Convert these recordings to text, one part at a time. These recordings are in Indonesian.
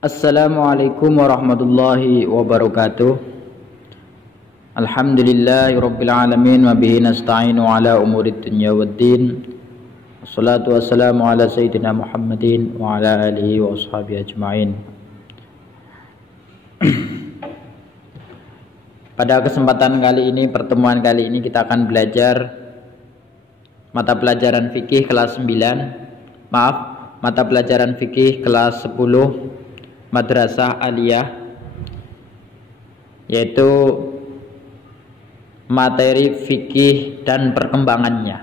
Assalamualaikum warahmatullahi wabarakatuh. Alhamdulillahirabbil alamin wa bihi nasta'inu ala umurid dunya waddin. Wassalatu wassalamu ala sayyidina Muhammadin wa ala alihi wa ashabihi ajma'in. Pada kesempatan kali ini, pertemuan kali ini kita akan belajar mata pelajaran fikih kelas 9. Mata pelajaran fikih kelas 10 Madrasah Aliyah, yaitu materi fikih dan perkembangannya,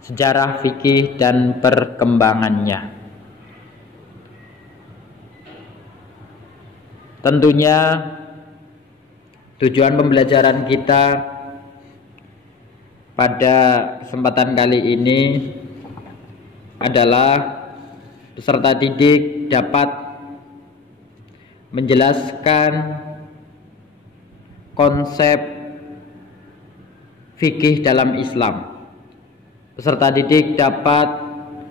sejarah fikih dan perkembangannya. Tentunya tujuan pembelajaran kita pada kesempatan kali ini adalah peserta didik dapat menjelaskan konsep fikih dalam Islam. Peserta didik dapat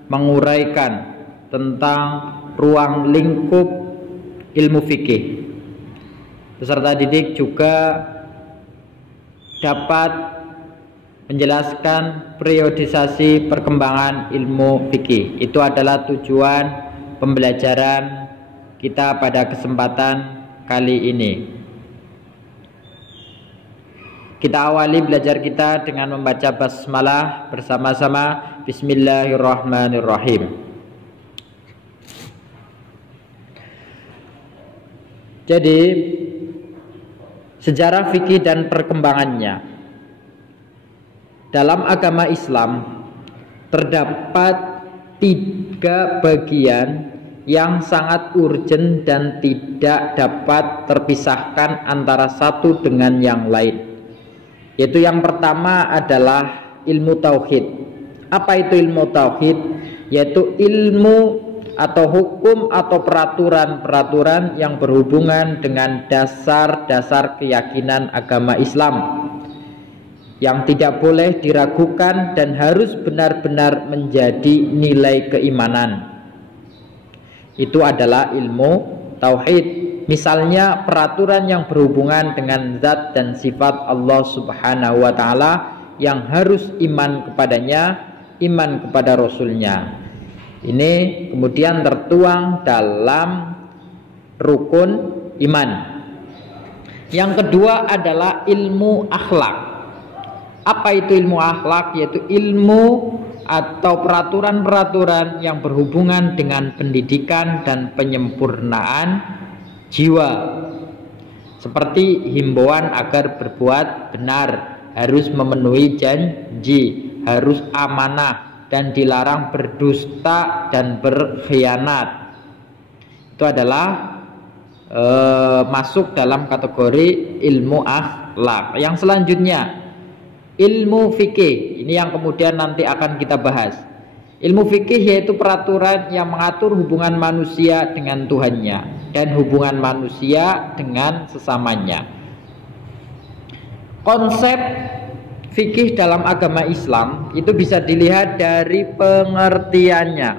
menguraikan tentang ruang lingkup ilmu fikih. Peserta didik juga dapat menjelaskan periodisasi perkembangan ilmu fikih. Itu adalah tujuan pembelajaran kita pada kesempatan kali ini. Kita awali belajar kita dengan membaca basmalah bersama-sama. Bismillahirrahmanirrahim. Jadi, sejarah fikih dan perkembangannya. Dalam agama Islam terdapat 3 bagian yang sangat urgen dan tidak dapat terpisahkan antara satu dengan yang lain. Yaitu yang pertama adalah ilmu tauhid. Apa itu ilmu tauhid? Yaitu ilmu atau hukum atau peraturan-peraturan yang berhubungan dengan dasar-dasar keyakinan agama Islam, yang tidak boleh diragukan dan harus benar-benar menjadi nilai keimanan. Itu adalah ilmu tauhid. Misalnya peraturan yang berhubungan dengan zat dan sifat Allah Subhanahu wa ta'ala, yang harus iman kepadanya, iman kepada Rasulnya. Ini kemudian tertuang dalam rukun iman. Yang kedua adalah ilmu akhlak. Apa itu ilmu akhlak? Yaitu ilmu atau peraturan-peraturan yang berhubungan dengan pendidikan dan penyempurnaan jiwa, seperti himbauan agar berbuat benar, harus memenuhi janji, harus amanah, dan dilarang berdusta dan berkhianat. Itu adalah masuk dalam kategori ilmu akhlak. Yang selanjutnya ilmu fikih. Ini yang kemudian nanti akan kita bahas. Ilmu fikih yaitu peraturan yang mengatur hubungan manusia dengan Tuhannya dan hubungan manusia dengan sesamanya. Konsep fikih dalam agama Islam itu bisa dilihat dari pengertiannya.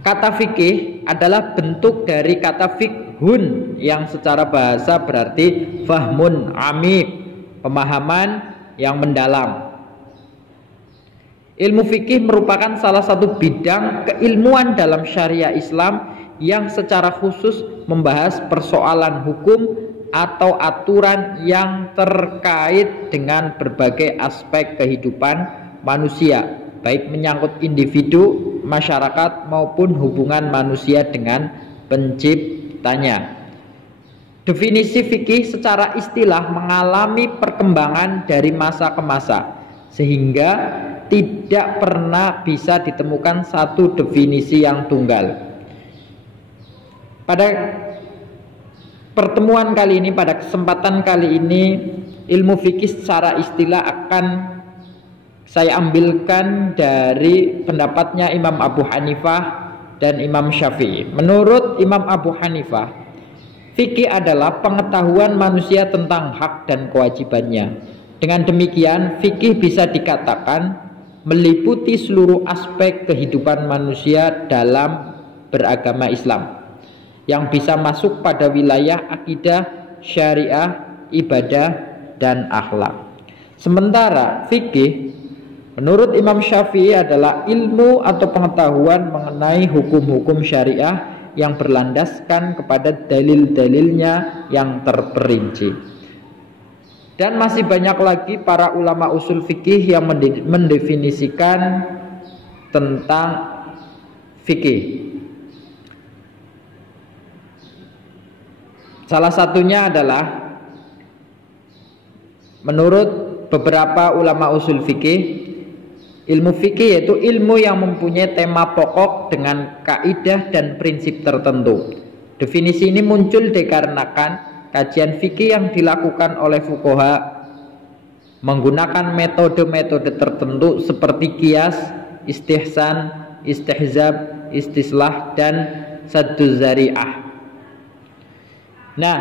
Kata fikih adalah bentuk dari kata fikhun, yang secara bahasa berarti fahmun amik, pemahaman yang mendalam. Ilmu fikih merupakan salah satu bidang keilmuan dalam syariah Islam yang secara khusus membahas persoalan hukum atau aturan yang terkait dengan berbagai aspek kehidupan manusia, baik menyangkut individu, masyarakat, maupun hubungan manusia dengan penciptanya. Definisi fikih secara istilah mengalami perkembangan dari masa ke masa, sehingga tidak pernah bisa ditemukan satu definisi yang tunggal. Pada pertemuan kali ini, pada kesempatan kali ini, ilmu fikih secara istilah akan saya ambilkan dari pendapatnya Imam Abu Hanifah dan Imam Syafi'i. Menurut Imam Abu Hanifah, fikih adalah pengetahuan manusia tentang hak dan kewajibannya. Dengan demikian, fikih bisa dikatakan meliputi seluruh aspek kehidupan manusia dalam beragama Islam. yang bisa masuk pada wilayah akidah, syariah, ibadah, dan akhlak. Sementara fikih menurut Imam Syafi'i adalah ilmu atau pengetahuan mengenai hukum-hukum syariah yang berlandaskan kepada dalil-dalilnya yang terperinci. Dan masih banyak lagi para ulama usul fikih yang mendefinisikan tentang fikih. Salah satunya adalah menurut beberapa ulama usul fikih, ilmu fikih yaitu ilmu yang mempunyai tema pokok dengan kaidah dan prinsip tertentu. Definisi ini muncul dikarenakan kajian fikih yang dilakukan oleh fuqaha menggunakan metode-metode tertentu seperti qiyas, istihsan, istihzab, istislah, dan sadduz zari'ah. Nah,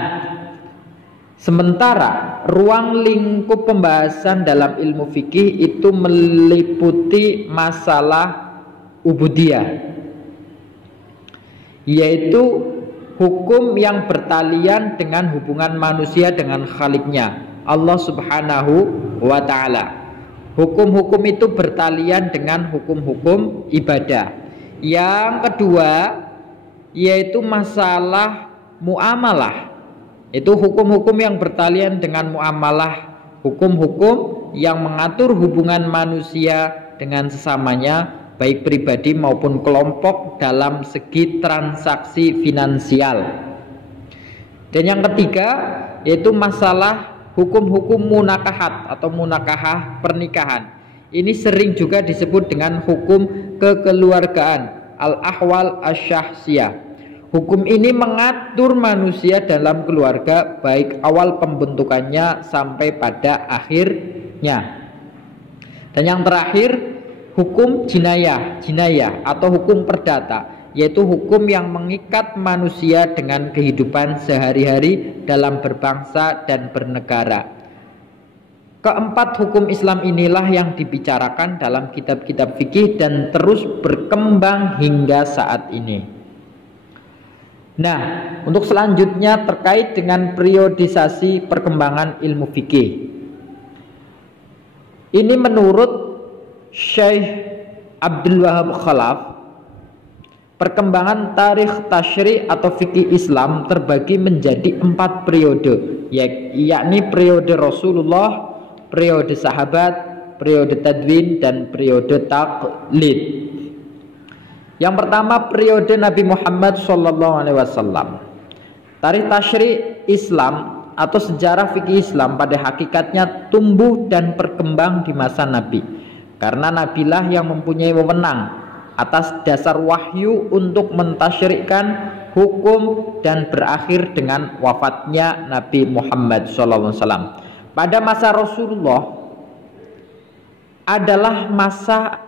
sementara ruang lingkup pembahasan dalam ilmu fikih itu meliputi masalah ubudiyah, yaitu hukum yang bertalian dengan hubungan manusia dengan Khaliknya, Allah Subhanahu wa ta'ala. Hukum-hukum itu bertalian dengan hukum-hukum ibadah. Yang kedua yaitu masalah muamalah, itu hukum-hukum yang bertalian dengan muamalah, hukum-hukum yang mengatur hubungan manusia dengan sesamanya, baik pribadi maupun kelompok dalam segi transaksi finansial. Dan yang ketiga yaitu masalah hukum-hukum munakahat atau munakahah pernikahan. Ini sering juga disebut dengan hukum kekeluargaan, al-ahwal asy-syahsiyah. Hukum ini mengatur manusia dalam keluarga baik awal pembentukannya sampai pada akhirnya. Dan yang terakhir hukum jinayah atau hukum perdata, yaitu hukum yang mengikat manusia dengan kehidupan sehari-hari dalam berbangsa dan bernegara. Keempat hukum Islam inilah yang dibicarakan dalam kitab-kitab fikih dan terus berkembang hingga saat ini. Nah, untuk selanjutnya terkait dengan periodisasi perkembangan ilmu fikih. Ini menurut Syekh Abdul Wahab Khalaf, perkembangan tarikh tasyri' atau fikih Islam terbagi menjadi 4 periode, yakni periode Rasulullah, periode sahabat, periode tadwin, dan periode taqlid. Yang pertama periode Nabi Muhammad SAW. Tarikh tasyri' Islam atau sejarah fikih Islam pada hakikatnya tumbuh dan berkembang di masa Nabi, karena Nabilah yang mempunyai wewenang atas dasar wahyu untuk mentasyri'kan hukum dan berakhir dengan wafatnya Nabi Muhammad SAW. Pada masa Rasulullah adalah masa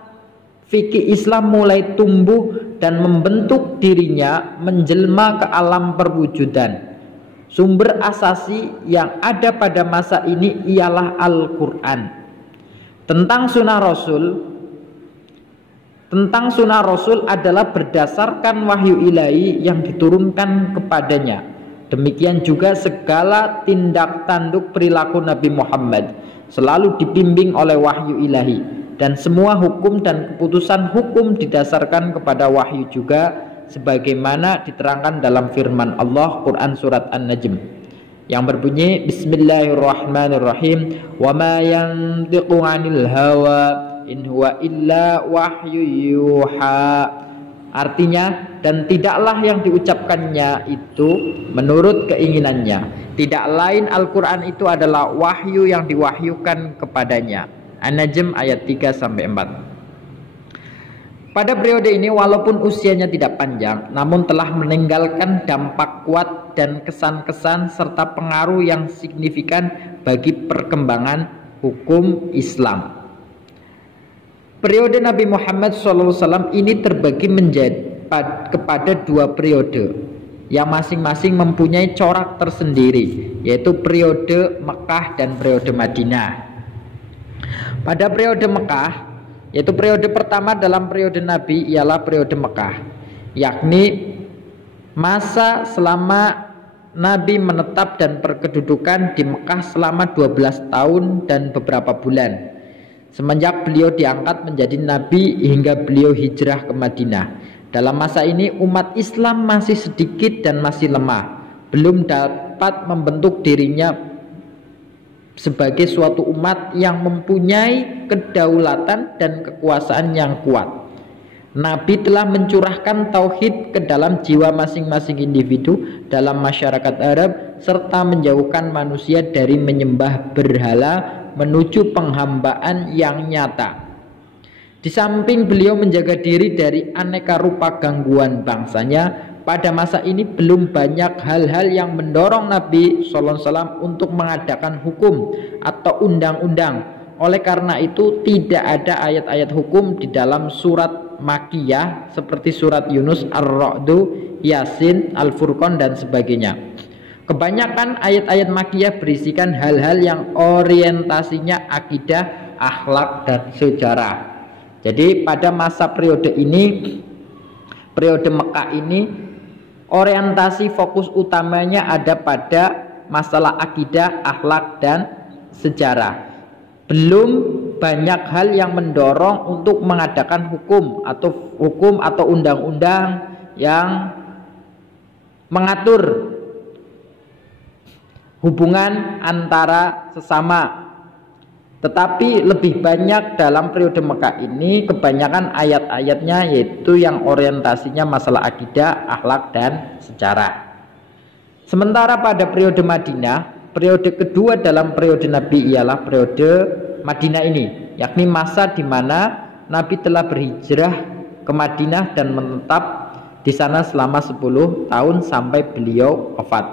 fikih Islam mulai tumbuh dan membentuk dirinya menjelma ke alam perwujudan. Sumber asasi yang ada pada masa ini ialah Al-Quran. Tentang sunnah Rasul adalah berdasarkan wahyu ilahi yang diturunkan kepadanya. Demikian juga segala tindak tanduk perilaku Nabi Muhammad selalu dibimbing oleh wahyu ilahi. Dan semua hukum dan keputusan hukum didasarkan kepada wahyu juga, sebagaimana diterangkan dalam firman Allah Quran surat An-Najm yang berbunyi Bismillahirrahmanirrahim, wa ma yantiqu 'anil hawa in huwa illa wahyu yuha. Artinya, dan tidaklah yang diucapkannya itu menurut keinginannya, tidak lain Al-Quran itu adalah wahyu yang diwahyukan kepadanya. An-Najm ayat 3-4. Pada periode ini walaupun usianya tidak panjang, namun telah meninggalkan dampak kuat dan kesan-kesan serta pengaruh yang signifikan bagi perkembangan hukum Islam. Periode Nabi Muhammad SAW ini terbagi kepada 2 periode yang masing-masing mempunyai corak tersendiri, yaitu periode Mekah dan periode Madinah. Pada periode Mekah, yaitu periode pertama dalam periode Nabi ialah periode Mekah, yakni Masa selama Nabi menetap dan berkedudukan di Mekah selama 12 tahun dan beberapa bulan, semenjak beliau diangkat menjadi Nabi hingga beliau hijrah ke Madinah. Dalam masa ini umat Islam masih sedikit dan masih lemah, belum dapat membentuk dirinya sebagai suatu umat yang mempunyai kedaulatan dan kekuasaan yang kuat. Nabi telah mencurahkan tauhid ke dalam jiwa masing-masing individu dalam masyarakat Arab, serta menjauhkan manusia dari menyembah berhala menuju penghambaan yang nyata. Di samping beliau menjaga diri dari aneka rupa gangguan bangsanya, pada masa ini belum banyak hal-hal yang mendorong Nabi SAW untuk mengadakan hukum atau undang-undang. Oleh karena itu tidak ada ayat-ayat hukum di dalam surat Makkiyah seperti surat Yunus, Ar-Ra'du, Yasin, Al-Furqan dan sebagainya. Kebanyakan ayat-ayat Makkiyah berisikan hal-hal yang orientasinya akidah, akhlak dan sejarah. Jadi pada masa periode ini, periode Mekah ini, orientasi fokus utamanya ada pada masalah akidah, akhlak dan sejarah. Belum banyak hal yang mendorong untuk mengadakan hukum atau undang-undang yang mengatur hubungan antara sesama. Tetapi lebih banyak dalam periode Mekah ini kebanyakan ayat-ayatnya yaitu yang orientasinya masalah akidah, akhlak dan sejarah. Sementara pada periode Madinah, periode kedua dalam periode Nabi ialah periode Madinah ini, yakni masa di mana Nabi telah berhijrah ke Madinah dan menetap di sana selama 10 tahun sampai beliau wafat.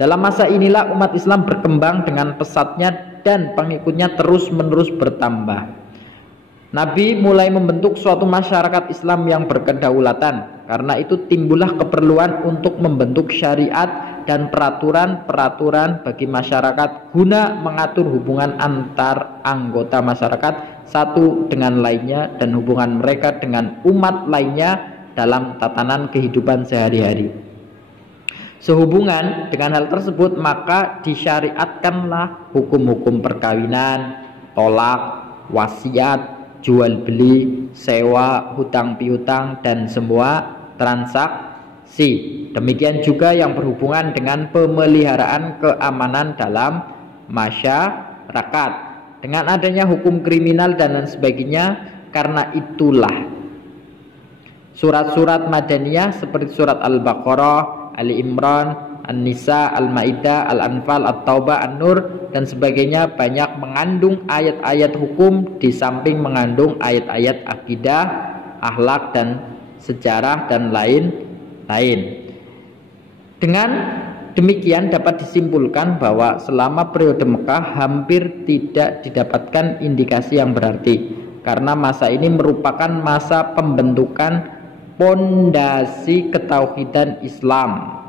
Dalam masa inilah umat Islam berkembang dengan pesatnya dan pengikutnya terus-menerus bertambah. Nabi mulai membentuk suatu masyarakat Islam yang berkedaulatan. Karena itu timbullah keperluan untuk membentuk syariat dan peraturan-peraturan bagi masyarakat guna mengatur hubungan antar anggota masyarakat satu dengan lainnya dan hubungan mereka dengan umat lainnya dalam tatanan kehidupan sehari-hari. Sehubungan dengan hal tersebut maka disyariatkanlah hukum-hukum perkawinan, tolak, wasiat, jual beli, sewa, hutang piutang dan semua transaksi. Demikian juga yang berhubungan dengan pemeliharaan keamanan dalam masyarakat. Dengan adanya hukum kriminal dan lain sebagainya, karena itulah surat-surat Madaniyah seperti surat Al-Baqarah, Ali Imran, An-Nisa, Al-Maidah, Al-Anfal, At-Taubah, An-Nur dan sebagainya banyak mengandung ayat-ayat hukum di samping mengandung ayat-ayat akidah, akhlak dan sejarah dan lain-lain. Dengan demikian dapat disimpulkan bahwa selama periode Mekah hampir tidak didapatkan indikasi yang berarti, karena masa ini merupakan masa pembentukan pondasi ketauhidan Islam.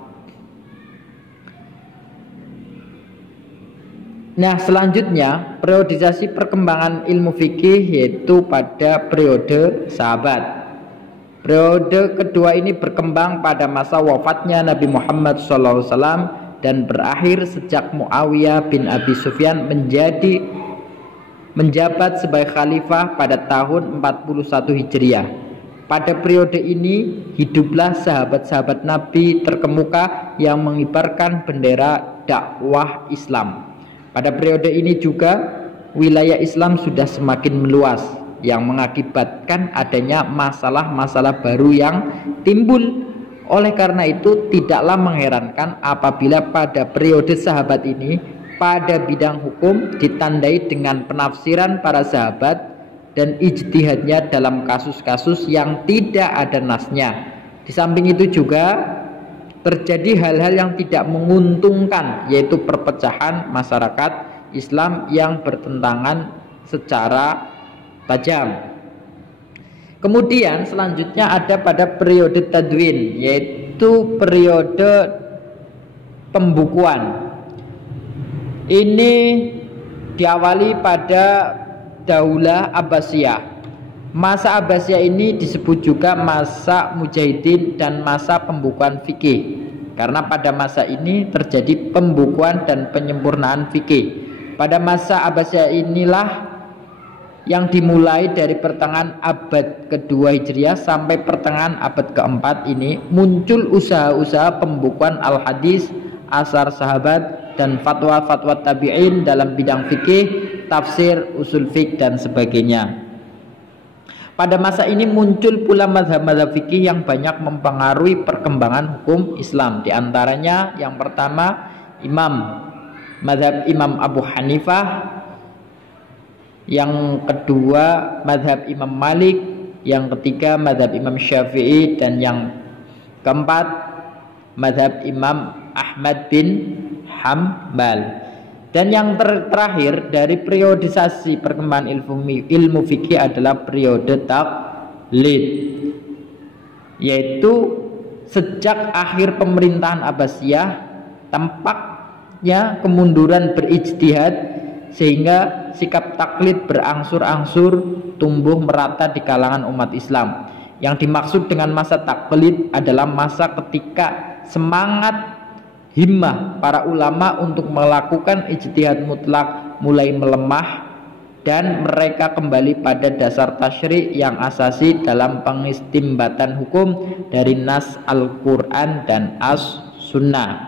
Nah, selanjutnya periodisasi perkembangan ilmu fikih yaitu pada periode sahabat. Periode kedua ini berkembang pada masa wafatnya Nabi Muhammad SAW dan berakhir sejak Muawiyah bin Abi Sufyan menjabat sebagai khalifah pada tahun 41 Hijriah. Pada periode ini hiduplah sahabat-sahabat Nabi terkemuka yang mengibarkan bendera dakwah Islam. Pada periode ini juga wilayah Islam sudah semakin meluas yang mengakibatkan adanya masalah-masalah baru yang timbul. Oleh karena itu tidaklah mengherankan apabila pada periode sahabat ini pada bidang hukum ditandai dengan penafsiran para sahabat dan ijtihadnya dalam kasus-kasus yang tidak ada nasnya. Di samping itu juga terjadi hal-hal yang tidak menguntungkan, yaitu perpecahan masyarakat Islam yang bertentangan secara tajam. Kemudian selanjutnya ada pada periode tadwin, yaitu periode pembukuan. Ini diawali pada Daulah Abbasiyah. Masa Abbasiyah ini disebut juga masa Mujahidin dan masa pembukuan fikih, karena pada masa ini terjadi pembukuan dan penyempurnaan fikih. Pada masa Abbasiyah inilah yang dimulai dari pertengahan abad kedua Hijriah sampai pertengahan abad keempat ini muncul usaha-usaha pembukuan al-hadis, asar sahabat, dan fatwa-fatwa tabi'in dalam bidang fikih, tafsir, usul fiqh, dan sebagainya. Pada masa ini muncul pula mazhab-mazhab fikih yang banyak mempengaruhi perkembangan hukum Islam. Di antaranya yang pertama mazhab Imam Abu Hanifah, yang kedua mazhab Imam Malik, yang ketiga mazhab Imam Syafi'i, dan yang keempat mazhab Imam Ahmad bin Hambal. Dan yang terakhir dari periodisasi perkembangan ilmu fikih adalah periode taklid, yaitu sejak akhir pemerintahan Abbasiyah tampaknya kemunduran berijtihad sehingga sikap taklid berangsur-angsur tumbuh merata di kalangan umat Islam. Yang dimaksud dengan masa taklid adalah masa ketika semangat himmah para ulama untuk melakukan ijtihad mutlak mulai melemah dan mereka kembali pada dasar tasyri' yang asasi dalam pengistimbatan hukum dari nas Al-Quran dan As-Sunnah.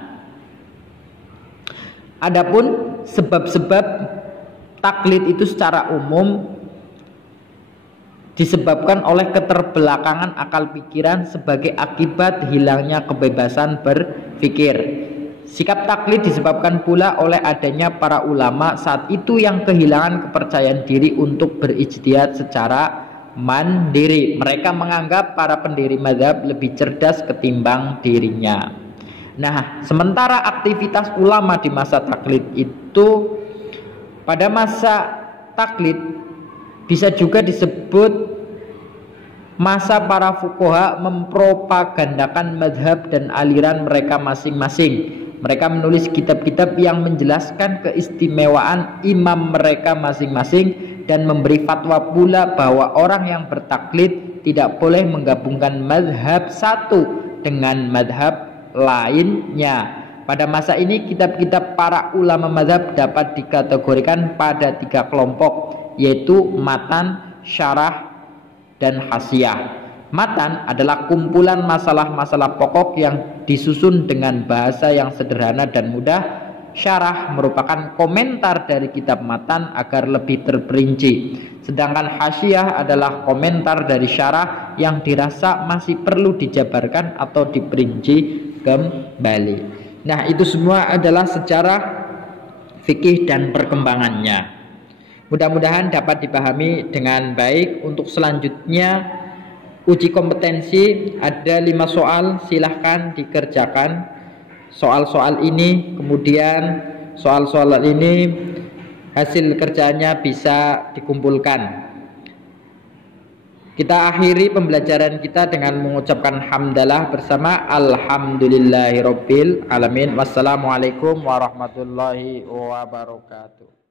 Adapun sebab-sebab taklid itu secara umum disebabkan oleh keterbelakangan akal pikiran sebagai akibat hilangnya kebebasan berpikir. Sikap taklid disebabkan pula oleh adanya para ulama saat itu yang kehilangan kepercayaan diri untuk berijtihad secara mandiri. Mereka menganggap para pendiri mazhab lebih cerdas ketimbang dirinya. Nah, sementara aktivitas ulama di masa taklid itu, pada masa taklid bisa juga disebut masa para fuqaha mempropagandakan mazhab dan aliran mereka masing-masing. Mereka menulis kitab-kitab yang menjelaskan keistimewaan imam mereka masing-masing dan memberi fatwa pula bahwa orang yang bertaklid tidak boleh menggabungkan mazhab satu dengan mazhab lainnya. Pada masa ini kitab-kitab para ulama mazhab dapat dikategorikan pada 3 kelompok, yaitu matan, syarah, dan hasiyah. Matan adalah kumpulan masalah-masalah pokok yang disusun dengan bahasa yang sederhana dan mudah. Syarah merupakan komentar dari kitab matan agar lebih terperinci. Sedangkan hasiyah adalah komentar dari syarah yang dirasa masih perlu dijabarkan atau diperinci kembali. Nah, itu semua adalah sejarah fikih dan perkembangannya. Mudah-mudahan dapat dipahami dengan baik. Untuk selanjutnya uji kompetensi ada 5 soal, silahkan dikerjakan soal-soal ini, kemudian soal-soal ini hasil kerjanya bisa dikumpulkan. Kita akhiri pembelajaran kita dengan mengucapkan hamdalah bersama alhamdulillahirabbil alamin. Wassalamualaikum warahmatullahi wabarakatuh.